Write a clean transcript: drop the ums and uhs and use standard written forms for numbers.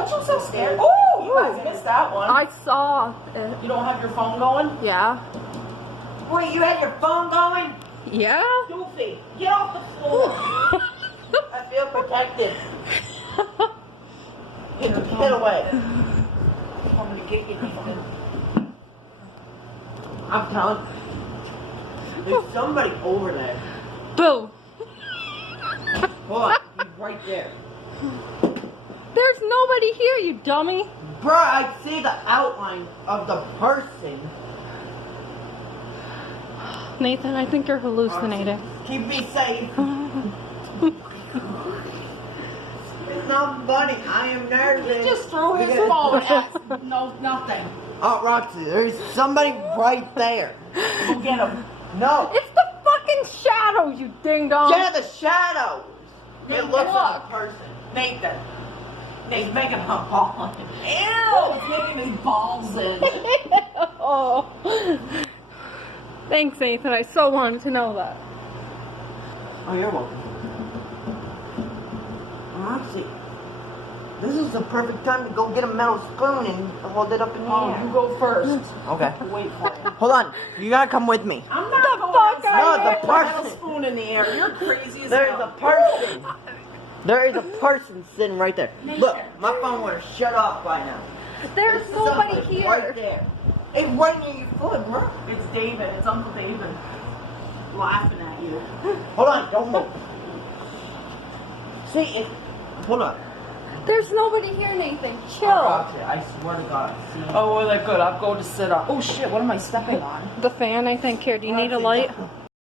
What you so scared? Oh, you guys missed that one. I saw it. You don't have your phone going? Yeah. Wait, you had your phone going? Yeah? Goofy, get off the floor. I feel protected. Get away. I'm gonna get you, Nathan. I'm telling you. There's somebody over there. Boo. Hold on, he's right there. There's nobody here, you dummy. Bruh, I see the outline of the person. Nathan, I think you're hallucinating. Keep me safe. It's not funny. I am nervous. He just threw his phone at nothing. Oh, Roxy, there's somebody right there. Go get him. No. It's the fucking shadow, you ding dong. Yeah, the shadows. It looks like a Look. person. Nathan. He's making a ball. Ew, it's making his balls in. Oh. Thanks, Nathan. I so wanted to know that. Oh, you're welcome. Roxy, this is the perfect time to go get a metal spoon and hold it up in the Oh, air. you go first. Okay. Wait for it. Hold on. You gotta come with me. I'm not going fuck outside. are you? No, the person. person. Spoon in the air. You're crazy as There's hell. a person. There is a person sitting right there. Look, my phone would have shut off by now. There's There's nobody somebody here. right there. It's right near your foot, bro. It's David. It's Uncle David. Laughing at you. Hold on, don't move. See, hold on. There's nobody here, Nathan. Chill. Roxy, I swear to God. Oh, well, they're good. I'll go to sit up. Oh, shit. What am I stepping on? The fan, I think. Here, do you need a light?